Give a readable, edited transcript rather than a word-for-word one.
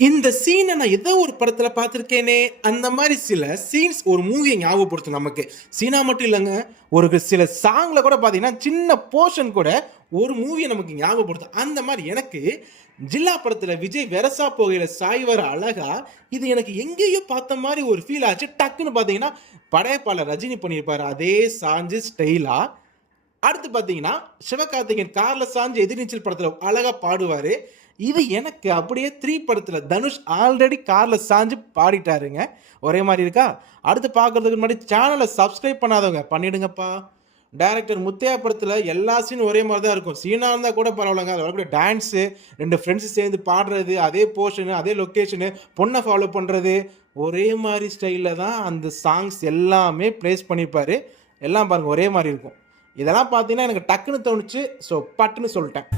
இந்த சீனை நான் ஏதோ ஒரு படத்துல பார்த்துருக்கேனே, அந்த மாதிரி சில சீன்ஸ் ஒரு மூவியை ஞாபகப்படுத்தும் நமக்கு. சீனா மட்டும் இல்லைங்க, ஒரு சில சாங்ல கூட பார்த்தீங்கன்னா சின்ன போர்ஷன் கூட ஒரு மூவியை நமக்கு ஞாபகப்படுத்தும். அந்த மாதிரி எனக்கு ஜில்லா படத்துல விஜய் வெரசா போகையில சாய்வர் அழகா இது எனக்கு எங்கேயோ பார்த்த மாதிரி ஒரு ஃபீல் ஆச்சு. டக்குன்னு பார்த்தீங்கன்னா படையப்பாளர் ரஜினி பண்ணியிருப்பாரு அதே சாஞ்சு ஸ்டைலா. அடுத்து பார்த்தீங்கன்னா சிவகார்த்திகேயன் கார்ல சாஞ்சு எதிர்நீச்சல் படத்துல அழகா பாடுவாரு. இது எனக்கு அப்படியே 3 படத்துல தனுஷ் ஆல்ரெடி கார்ல சாஞ்சு பாடிட்டாருங்க. ஒரே மாதிரி இருக்கா? அடுத்து பார்க்கறதுக்கு முன்னாடி சேனலை சப்ஸ்கிரைப் பண்ணாதவங்க பண்ணிடுங்கப்பா. டைரக்டர் முத்தையா படத்துல எல்லா சீனும் ஒரே மாதிரி தான் இருக்கும். சீனா இருந்தா கூட பரவாயில்லங்க. அது வரக்கூடிய டான்ஸு, 2 ஃப்ரெண்ட்ஸ் சேர்ந்து பாடுறது, அதே போர்ஷனு, அதே லொக்கேஷனு, பொண்ணை ஃபாலோ பண்றது, ஒரே மாதிரி ஸ்டைல்ல தான் அந்த சாங்ஸ் எல்லாமே பிளேஸ் பண்ணியிருப்பாரு. எல்லாம் பாருங்க ஒரே மாதிரி இருக்கும். இதெல்லாம் பார்த்தீங்கன்னா எனக்கு டக்குன்னு தோணுச்சு. ஸோ பட்டுன்னு சொல்லிட்டேன்.